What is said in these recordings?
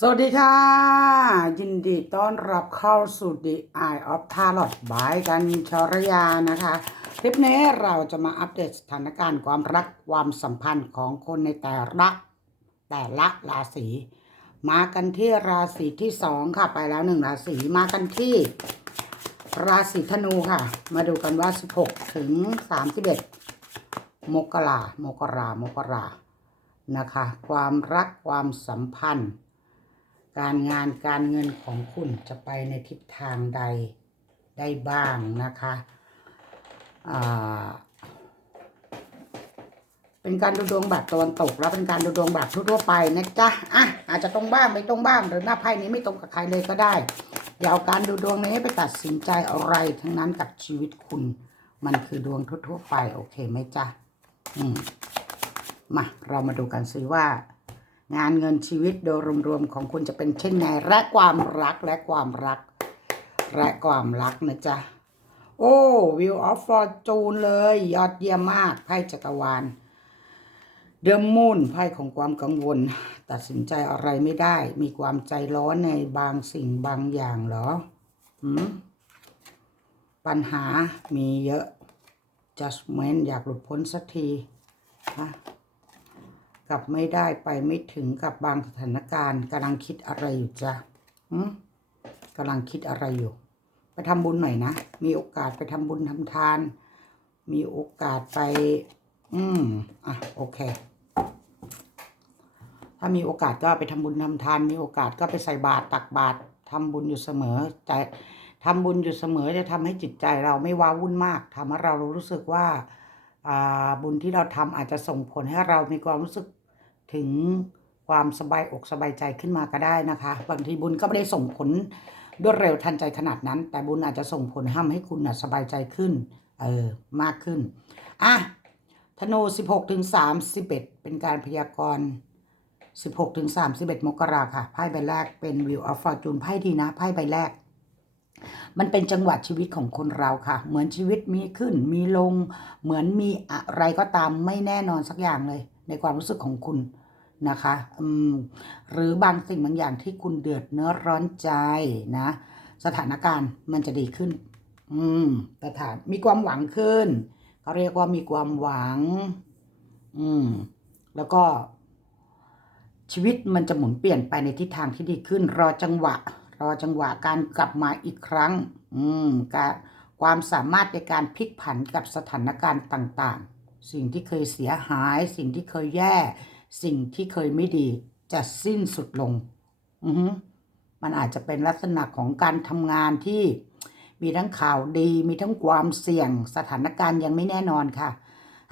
สวัสดีค่ะ ยินดีต้อนรับเข้าสู่ The Eye of Tarot บายกันชรยานะคะ คลิปนี้เราจะมาอัปเดตสถานการณ์ความรักความสัมพันธ์ของคนในแต่ละแต่ละราศีมากันที่ราศีที่สองค่ะไปแล้วหนึ่งราศีมากันที่ ราศีธนูค่ะ มาดูกันว่า 16 ถึง 31 มกรามกรามกรานะคะ ความรักความสัมพันธ์ การงานการเงินของคุณจะไปในทิศทางใดได้บ้างนะคะเป็นการดูดวงแบบตะวันตก แล้วเป็นการดูดวงแบบทั่วๆไปนะจ๊ะอะอาจจะตรงบ้างไม่ตรงบ้างหรือหน้าไพ่นี้ไม่ตรงกับใครเลยก็ได้อย่าเอาการดูดวงนี้ไปตัดสินใจอะไรทั้งนั้นกับชีวิตคุณ มันคือดวงทั่วๆไป โอเคไหมจ๊ะอืมมาเรามาดูกันซิว่า งานเงินชีวิตโดยรวมๆของคุณจะเป็นเช่นไงและความรักและความรัก และความรักนะจ๊ะ โอ้วิวออฟฟอร์จูนเลย ยอดเยี่ยมมากไพ่จักรวาลเดิมมูนไพ่ของความกังวล ตัดสินใจอะไรไม่ได้ มีความใจร้อนในบางสิ่งบางอย่างเหรอหืมปัญหามีเยอะ judgment อยากหลุดพ้นสักทีฮะ กลับไม่ได้ไปไม่ถึงกับบางสถานการณ์กำลังคิดอะไรอยู่จ๊ะหืมกำลังคิดอะไรอยู่ ไปทำบุญหน่อยนะ มีโอกาสไปทำบุญทำทาน มีโอกาสไป อืมอะโอเค ถ้ามีโอกาสก็ไปทำบุญทำทาน มีโอกาสก็ไปใส่บาตรตักบาตรทำบุญอยู่เสมอใจทำบุญอยู่เสมอจะทำให้จิตใจเราไม่ว้าวุ่นมากทำให้เรารู้สึกว่าอ่าบุญที่เราทำอาจจะส่งผลให้เรามีความรู้สึก ถึงความสบายอกสบายใจขึ้นมาก็ได้นะคะ บางทีบุญก็ไม่ได้ส่งผลรวดเร็วทันใจขนาดนั้น แต่บุญอาจจะส่งผลทำให้คุณน่ะสบายใจขึ้น เออ มากขึ้น อะ ธนู 16ถึง31 เป็นการพยากรณ์ 16ถึง31 มกราค่ะ ไพ่ใบแรกเป็น View of Fortune ไพ่ดีนะ ไพ่ใบแรก มันเป็นจังหวะชีวิตของคนเราค่ะ เหมือนชีวิตมีขึ้น มีลง เหมือนมีอะไรก็ตามไม่แน่นอนสักอย่างเลย ในความรู้สึกของคุณนะคะหรือบางสิ่งบางอย่างที่คุณเดือดเนื้อร้อนใจนะ สถานการณ์มันจะดีขึ้น อืมสถานมีความหวังขึ้นเขาเรียกว่ามีความหวัง อืม แล้วก็ ชีวิตมันจะหมุนเปลี่ยนไปในทิศทางที่ดีขึ้น รอจังหวะ รอจังหวะการกลับมาอีกครั้ง อืมการความสามารถในการพลิกผันกับสถานการณ์ต่าง ๆ สิ่งที่เคยเสียหาย สิ่งที่เคยแย่ สิ่งที่เคยไม่ดี จะสิ้นสุดลง อือมันอาจจะเป็นลักษณะของการทำงานที่มีทั้งข่าวดี มีทั้งความเสี่ยง สถานการณ์ยังไม่แน่นอนค่ะ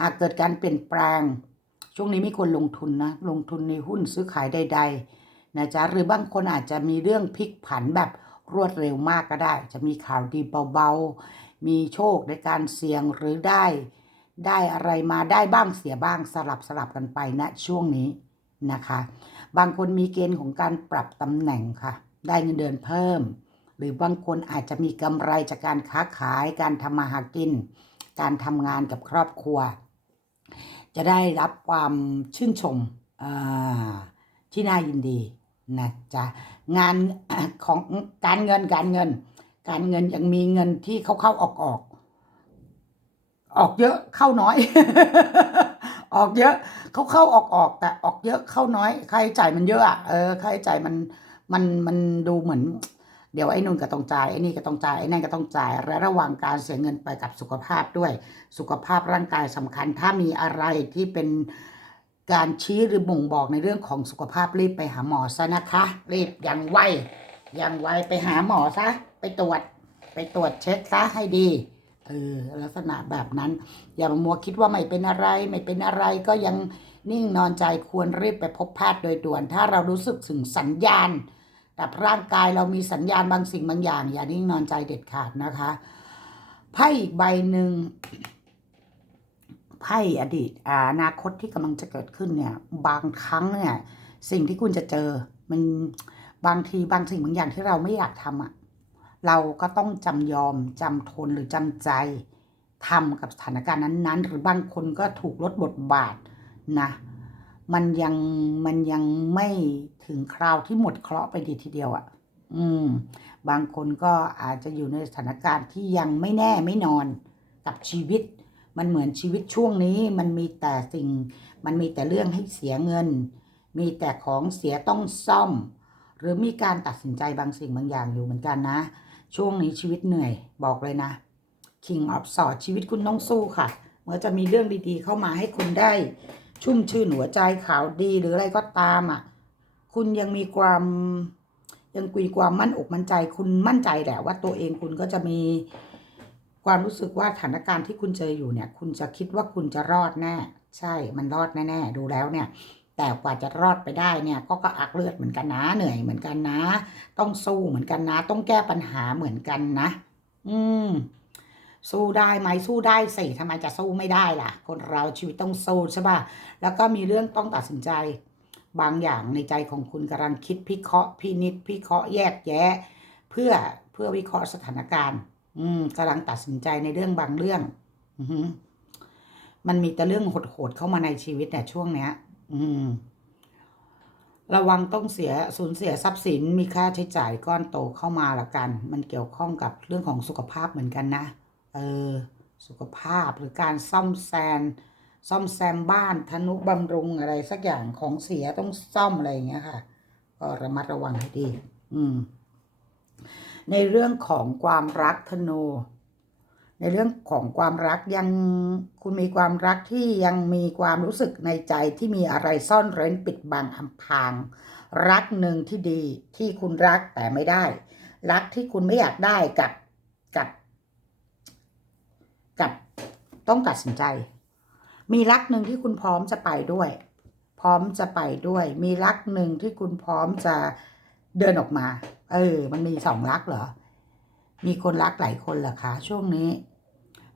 หากเกิดการเปลี่ยนแปลง ช่วงนี้ไม่ควรลงทุนนะ ลงทุนในหุ้นซื้อขายใด ๆ นะจ๊ะ หรือบางคนอาจจะมีเรื่องพลิกผันแบบรวดเร็วมากก็ได้ จะมีข่าวดีเบาๆ มีโชคในการเสี่ยงหรือได้ ได้อะไรมาได้บ้างเสียบ้างสลับสลับกันไปณนะช่วงนี้นะคะ บางคนมีเกณฑ์ของการปรับตำแหน่งค่ะ ได้เงินเดือนเพิ่ม หรือบางคนอาจจะมีกำไรจากการค้าขายการทำมาหากิน การทำงานกับครอบครัว จะได้รับความชื่นชมที่น่ายินดีนะจ๊ะงานของการเงินการเงิน การเงินยังมีเงินที่เข้าเข้าออกออก ออกเยอะเข้าน้อย ออกเยอะเขาเข้าออกออกแต่ออกเยอะเข้าน้อยค่าใช้จ่ายมันเยอะอะเออค่าใช้จ่ายมันมันมันดูเหมือน เดี๋ยวไอ้นู่นก็ต้องจ่ายไอ้นี่ก็ต้องจ่ายไอ้นั่นก็ต้องจ่ายและระว่างการเสียเงินไปกับสุขภาพด้วย สุขภาพร่างกายสำคัญ ถ้ามีอะไรที่เป็นการชี้หรือบ่งบอกในเรื่องของสุขภาพรีบไปหาหมอซะนะคะรีบอย่างไวอย่างไวไปหาหมอซะไปตรวจไปตรวจเช็คซะให้ดี เออลักษณะแบบนั้น อย่ามามัวคิดว่าไม่เป็นอะไร ไม่เป็นอะไรก็ยังนิ่งนอนใจควรรีบไปพบแพทย์โดยด่วน ถ้าเรารู้สึกถึงสัญญาณกับร่างกายเรามีสัญญาณบางสิ่งบางอย่าง อย่านิ่งนอนใจเด็ดขาดนะคะไพ่อีกใบหนึ่งไพ่อดีตอาอนาคตที่กำลังจะเกิดขึ้นเนี่ย บางครั้งเนี่ย สิ่งที่คุณจะเจอ มันบางทีบางสิ่งบางอย่างที่เราไม่อยากทำอะ เราก็ต้องจำยอมจำทนหรือจำใจทำกับสถานการณ์นั้นๆ หรือบางคนก็ถูกลดบทบาทนะมันยังมันยังไม่ถึงคราวที่หมดเคราะห์ไปดีทีเดียวอะ่ะ อืม บางคนก็อาจจะอยู่ในสถานการณ์ที่ยังไม่แน่ไม่นอนกับชีวิต มันเหมือนชีวิตช่วงนี้ มันมีแต่สิ่ง มันมีแต่เรื่องให้เสียเงิน มีแต่ของเสียต้องซ่อม หรือมีการตัดสินใจบางสิ่งบางอย่างอยู่เหมือนกันนะ ช่วงนี้ชีวิตเหนื่อยบอกเลยนะ King of s w o r d ชีวิตคุณต้องสู้ค่ะ เมื่อจะมีเรื่องดีๆเข้ามาให้คุณได้ ชุ่มชื่นหัวใจขาวดีหรืออะไรก็ตามอะ คุณยังมีความยังมีความมั่นอกมั่นใจ คุณมั่นใจแหละว่าตัวเองคุณก็จะมีความรู้สึกว่าสถานการณ์ที่คุณเจออยู่เนี่ย คุณจะคิดว่าคุณจะรอดแน่ ใช่มันรอดแน่ๆดูแล้วเนี่ย แต่กว่าจะรอดไปได้เนี่ยก็ก็อักเลือดเหมือนกันนะเหนื่อยเหมือนกันนะ ต้องสู้เหมือนกันนะ ต้องแก้ปัญหาเหมือนกันนะ อืม สู้ได้ไหมสู้ได้สิทำไมจะสู้ไม่ได้ล่ะ คนเราชีวิตต้องสู้ใช่ป่ะแล้วก็มีเรื่องต้องตัดสินใจ บางอย่างในใจของคุณกำลังคิดพิเคราะห์พินิจพิเคราะห์แยกแยะ เพื่อเพื่อวิเคราะห์สถานการณ์ อืมกำลังตัดสินใจในเรื่องบางเรื่อง อืมันมีแต่เรื่องโหดๆเข้ามาในชีวิตเนี่ยช่วงเนี้ย อืม ระวังต้องเสียสูญเสียทรัพย์สินมีค่าใช้จ่ายก้อนโตเข้ามาละกัน มันเกี่ยวข้องกับเรื่องของสุขภาพเหมือนกันนะ เออ สุขภาพหรือการซ่อมแซมซ่อมแซมบ้านทนุบำรุงอะไรสักอย่างของเสียต้องซ่อมอะไรอย่างเงี้ยค่ะ ก็ระมัดระวังให้ดี อืม ในเรื่องของความรักธนู ในเรื่องของความรักยังคุณมีความรักที่ยังมีความรู้สึกในใจที่มีอะไรซ่อนเร้นปิดบังอำพราง รักหนึ่งที่ดีที่คุณรักแต่ไม่ได้ รักที่คุณไม่อยากได้กับกับกับต้องตัดสินใจ มีรักหนึ่งที่คุณพร้อมจะไปด้วย พร้อมจะไปด้วย มีรักหนึ่งที่คุณพร้อมจะเดินออกมา เออ มันมีสองรักเหรอ มีคนรักหลายคนเหรอคะช่วงนี้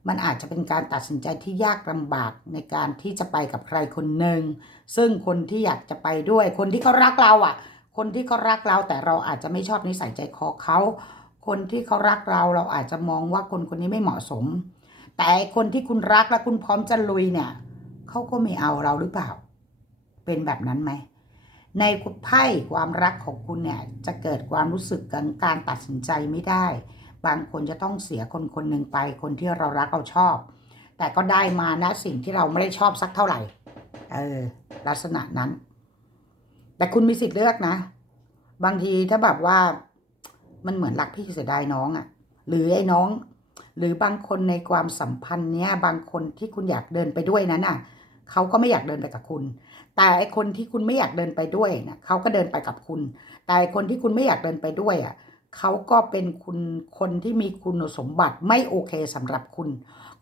มันอาจจะเป็นการตัดสินใจที่ยากลำบากในการที่จะไปกับใครคนหนึ่งซึ่งคนที่อยากจะไปด้วย คนที่เขารักเราอะ คนที่เขารักเราแต่เราอาจจะไม่ชอบนิสัยใจคอเขาคนที่เขารักเราเราอาจจะมองว่าคนคนนี้ไม่เหมาะสม แต่คนที่คุณรักและคุณพร้อมจะลุยเนี่ยเขาก็ไม่เอาเราหรือเปล่า เป็นแบบนั้นไหมในไพ่ความรักของคุณเนี่ยจะเกิดความรู้สึกกันการตัดสินใจไม่ได้ บางคนจะต้องเสียคนคนหนึ่งไปคนที่เรารักเราชอบ แต่ก็ได้มานะสิ่งที่เราไม่ได้ชอบสักเท่าไหร่ เออ ลักษณะนั้น แต่คุณมีสิทธิ์เลือกนะ บางทีถ้าแบบว่ามันเหมือนรักพี่เสียดายน้องอะ่ะ หรือไอ้น้อง หรือบางคนในความสัมพันธ์เนี้ย บางคนที่คุณอยากเดินไปด้วยนั้นอะเขาก็ไม่อยากเดินไปกับคุณ แต่ไอคนที่คุณไม่อยากเดินไปด้วยนะเขาก็เดินไปกับคุณ แต่ไอคนที่คุณไม่อยากเดินไปด้วยอะ เขาก็เป็นคุณคนที่มีคุณสมบัติไม่โอเคสำหรับคุณ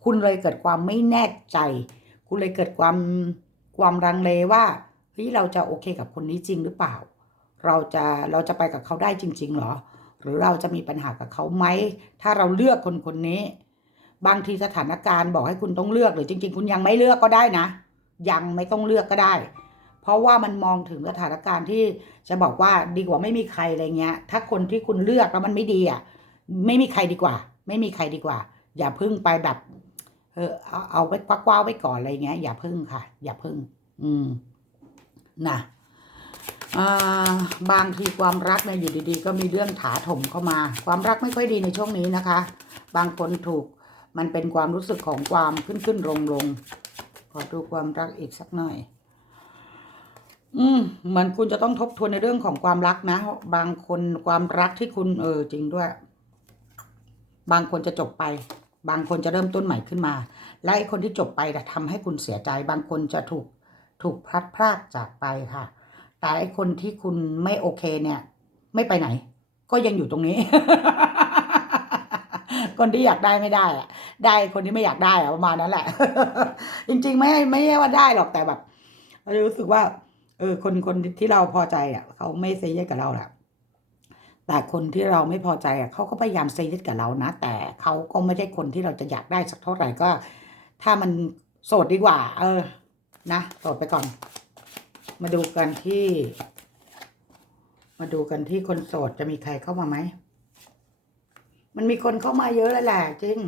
คุณเลยเกิดความไม่แน่ใจ คุณเลยเกิดความความรังเลว่าเฮ้ยเราจะโอเคกับคนนี้จริงหรือเปล่า เราจะเราจะไปกับเขาได้จริง ๆ หรอ หรือเราจะมีปัญหากับเขาไหม ถ้าเราเลือกคนคนนี้ บางทีสถานการณ์บอกให้คุณต้องเลือกหรือจริง ๆ คุณยังไม่เลือกก็ได้นะ ยังไม่ต้องเลือกก็ได้ เพราะว่ามันมองถึงสถานการณ์ที่จะบอกว่าดีกว่าไม่มีใครอะไรเงี้ย ถ้าคนที่คุณเลือกแล้วมันไม่ดีอะไม่มีใครดีกว่า ไม่มีใครดีกว่า อย่าพึ่งไปแบบเออเอาเอาไว้คว้าไว้ก่อนอะไรเงี้ย อย่าพึ่งค่ะ อย่าพึ่ง อืมนะอ่าบางทีความรักเนี่ยอยู่ดีๆ ก็มีเรื่องถาถมเข้ามา ความรักไม่ค่อยดีในช่วงนี้นะคะ บางคนถูกมันเป็นความรู้สึกของความขึ้นขึ้นลงลงขอดูความรักอีกสักหน่อย อืมเหมือนคุณจะต้องทบทวนในเรื่องของความรักนะ บางคนความรักที่คุณเออจริงด้วย บางคนจะจบไป บางคนจะเริ่มต้นใหม่ขึ้นมา และไอ้คนที่จบไปแต่ะทำให้คุณเสียใจ บางคนจะถูกถูกพลัดพรากจากไปค่ะ แต่ไอ้คนที่คุณไม่โอเคเนี่ย ไม่ไปไหน ก็ยังอยู่ตรงนี้ คนที่อยากได้ไม่ได้อะได้คนที่ไม่อยากได้อะประมาณนั้นแหละ จริง ๆ ไม่ไม่ใช่ว่าได้หรอกแต่แบบรู้สึกว่า เออคนคนที่เราพอใจอะเขาไม่เซเยสกับเราแหละแต่คนที่เราไม่พอใจอะเขาก็พยายามเซเยสกับเรานะ แต่เขาก็ไม่ใช่คนที่เราจะอยากได้สักเท่าไหร่ก็ ถ้ามันโสดดีกว่า เออ นะโสดไปก่อน มาดูกันที่ มาดูกันที่คนโสดจะมีใครเข้ามาไหมมันมีคนเข้ามาเยอะแล้วแหละจริง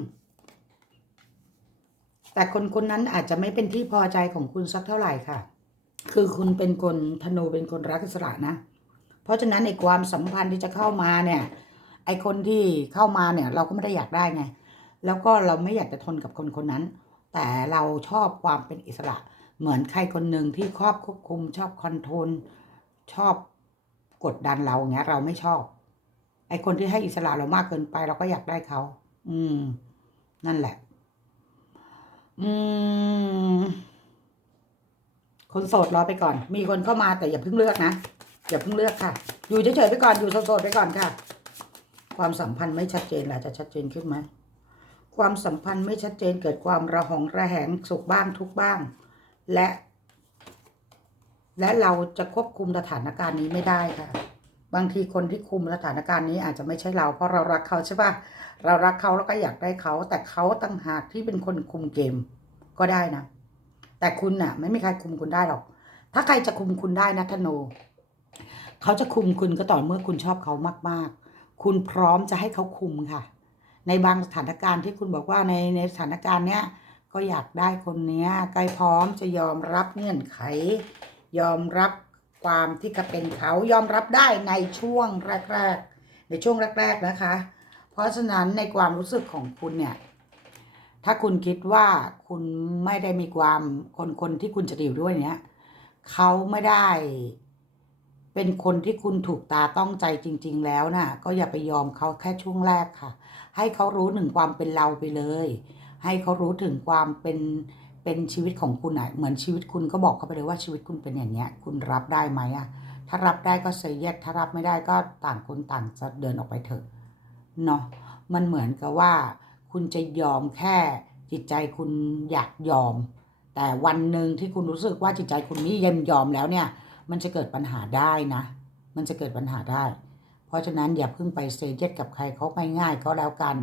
แต่คนคนนั้นอาจจะไม่เป็นที่พอใจของคุณสักเท่าไหร่ค่ะ คือคุณเป็นคนธนูเป็นคนรักอิสระนะ เพราะฉะนั้นในความสัมพันธ์ที่จะเข้ามาเนี่ย ไอคนที่เข้ามาเนี่ย เราก็ไม่ได้อยากได้ไง แล้วก็เราไม่อยากจะทนกับคนคนนั้น แต่เราชอบความเป็นอิสระ เหมือนใครคนหนึ่งที่ครอบควบคุม ชอบคอนโทรลชอบกดดันเราเงี้ย เราไม่ชอบ ไอคนที่ให้อิสระเรามากเกินไป เราก็อยากได้เขา อืม นั่นแหละ อืม คนโสดรอไปก่อน มีคนเข้ามาแต่อย่าเพิ่งเลือกนะอย่าเพิ่งเลือกค่ะ อยู่เฉยๆไปก่อนอยู่โสดๆไปก่อนค่ะ ความสัมพันธ์ไม่ชัดเจนล่ะจะชัดเจนขึ้นไหมความสัมพันธ์ไม่ชัดเจนเกิดความระหองระแหงสุขบ้างทุกบ้าง และ และเราจะควบคุมสถานการณ์นี้ไม่ได้ค่ะ บางทีคนที่คุมสถานการณ์นี้อาจจะไม่ใช่เรา เพราะเรารักเขาใช่ปะเรารักเขาแล้วก็อยากได้เขา แต่เขาตั้งหากที่เป็นคนคุมเกมก็ได้นะ แต่คุณน่ะ ไม่มีใครคุมคุณได้หรอก ถ้าใครจะคุมคุณได้นะธนูเขาจะคุมคุณก็ต่อเมื่อคุณชอบเขามาก ๆ คุณพร้อมจะให้เขาคุมค่ะ ในบางสถานการณ์ที่คุณบอกว่าในในสถานการณ์เนี้ยก็อยากได้คนเนี้ยใกล้พร้อมจะยอมรับเงื่อนไข ยอมรับความที่เขาเป็นเขายอมรับได้ในช่วงแรก ๆ ในช่วงแรก ๆนะคะ เพราะฉะนั้นในความรู้สึกของคุณเนี่ย ถ้าคุณคิดว่าคุณไม่ได้มีความคนคนที่คุณจะอยู่ด้วยเนี้ยเขาไม่ได้ เป็นคนที่คุณถูกตาต้องใจจริง ๆ แล้วนะ่ะ ก็อย่าไปยอมเขาแค่ช่วงแรกค่ะ ให้เขารู้ถึงความเป็นเราไปเลย ให้เขารู้ถึงความเป็นเป็นชีวิตของคุณอะเหมือนชีวิตคุณก็บอกเขาไปเลยว่าชีวิตคุณเป็นอย่างเงี้ย คุณรับได้ไหมอะถ้ารับได้ก็เซย์เยสถ้ารับไม่ได้ก็ต่างคนต่างจะเดินออกไปเถอะเนาะมันเหมือนกับว่า คุณจะยอมแค่จิตใจคุณอยากยอม แต่วันหนึ่งที่คุณรู้สึกว่าจิตใจคุณนี่เยินยอมแล้วเนี่ย มันจะเกิดปัญหาได้นะ มันจะเกิดปัญหาได้ เพราะฉะนั้นอย่าเพิ่งไปเซเยสกับใครเขาง่ายๆก็แล้วกัน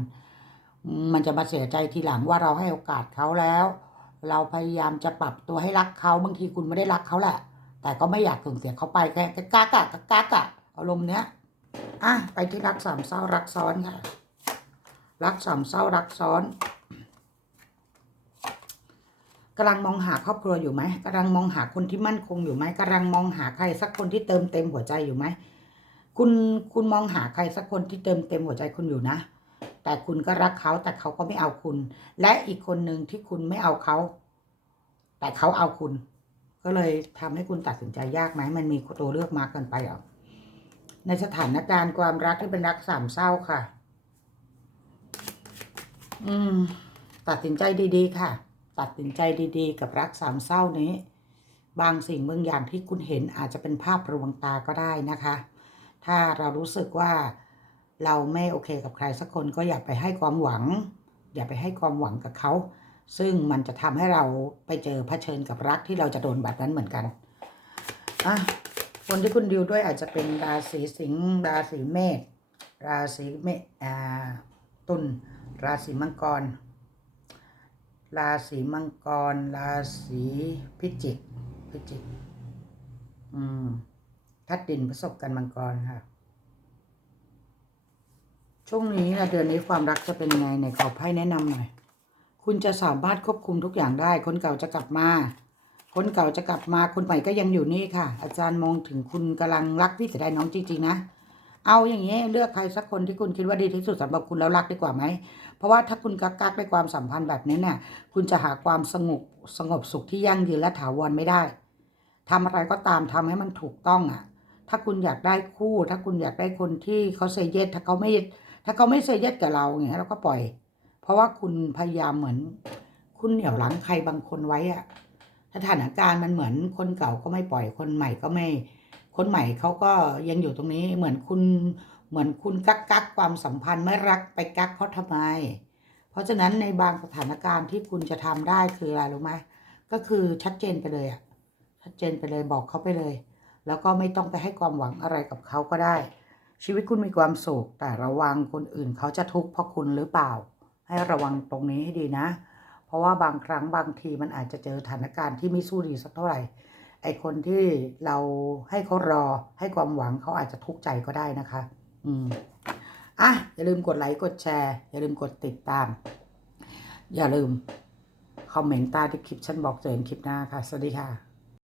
มันจะมาเสียใจทีหลังว่าเราให้โอกาสเขาแล้ว เราพยายามจะปรับตัวให้รักเขาบางทีคุณไม่ได้รักเขาแหละ แต่ก็ไม่อยากส่งเสียเขาไปแค่กากะกากะอารมณ์เนี้ยอะไปที่รักสามเศร้ารักซ้อนค่ะ รักสามเศร้ารักซ้อนกำลังมองหาครอบครัวอยู่ไหมกำลังมองหาคนที่มั่นคงอยู่ไหมกำลังมองหาใครสักคนที่เติมเต็มหัวใจอยู่ไหมคุณคุณมองหาใครสักคนที่เติมเต็มหัวใจคุณอยู่นะ แต่คุณก็รักเขาแต่เขาก็ไม่เอาคุณ และอีกคนหนึ่งที่คุณไม่เอาเขา แต่เขาเอาคุณ ก็เลยทำให้คุณตัดสินใจยากไหมมันมีตัวเลือกมากเกินไปหรอในสถานการณ์ความรักที่เป็นรักสามเศร้าค่ะ อืม ตัดสินใจดีๆ ค่ะ ตัดสินใจดีๆ กับรักสามเศร้านี้ บางสิ่งบางอย่างที่คุณเห็นอาจจะเป็นภาพรวงตาก็ได้นะคะ ถ้าเรารู้สึกว่าเราไม่โอเคกับใครสักคนก็อย่าไปให้ความหวัง อย่าไปให้ความหวังกับเขา ซึ่งมันจะทำให้เราไปเจอเผชิญกับรักที่เราจะโดนแบบนั้นเหมือนกันอะคนที่คุณดิวด้วยอาจจะเป็นราศีสิงห์ราศีเมษราศีเมษอ่าตุล ราศีมังกร ราศีมังกร ราศีพิจิก พิจิก อืมทัดดินประสบกันมังกรค่ะ ช่วงนี้นะเดือนนี้ความรักจะเป็นไงไหนขอไพ่แนะนำหน่อย คุณจะสามารถควบคุมทุกอย่างได้ คนเก่าจะกลับมา คนเก่าจะกลับมา คนใหม่ก็ยังอยู่นี่ค่ะ อาจารย์มองถึงคุณกำลังรักพี่เสียดายน้องจริงๆนะ เอาอย่างนี้เลือกใครสักคนที่คุณคิดว่าดีที่สุดสำหรับคุณแล้วรักดีกว่าไหม เพราะว่าถ้าคุณกักกักในความสัมพันธ์แบบนี้เนี่ยคุณจะหาความสงบสงบสุขที่ยั่งยืนและถาวรไม่ได้ทำอะไรก็ตามทำให้มันถูกต้องอะ ถ้าคุณอยากได้คู่ ถ้าคุณอยากได้คนที่เขาเซเยสถ้าเขาไม่ ถ้าเขาไม่เซเยสกับเราอย่างเงี้ยเราก็ปล่อย เพราะว่าคุณพยายามเหมือน คุณเหนี่ยวหลังใครบางคนไว้อะสถานการณ์มันเหมือนคนเก่าก็ไม่ปล่อยคนใหม่ก็ไม่ คนใหม่เขาก็ยังอยู่ตรงนี้เหมือนคุณเหมือนคุณกักกักความสัมพันธ์ไม่รักไปกักเขาทำไม เพราะฉะนั้นในบางสถานการณ์ที่คุณจะทำได้คืออะไรรู้ไหมก็คือชัดเจนไปเลยอะชัดเจนไปเลยบอกเขาไปเลย แล้วก็ไม่ต้องไปให้ความหวังอะไรกับเขาก็ได้ ชีวิตคุณมีความสุขแต่ระวังคนอื่นเขาจะทุกข์เพราะคุณหรือเปล่า ให้ระวังตรงนี้ให้ดีนะ เพราะว่าบางครั้งบางทีมันอาจจะเจอสถานการณ์ที่ไม่สู้ดีสักเท่าไหร่ ไอคนที่เราให้เขารอให้ความหวังเขาอาจจะทุกข์ใจก็ได้นะคะ อืมอะอย่าลืมกดไลค์กดแชร์ อย่าลืมกดติดตาม อย่าลืมคอมเมนต์ใต้ที่คลิปฉันบอกเจอกันคลิปหน้าค่ะ สวัสดีค่ะ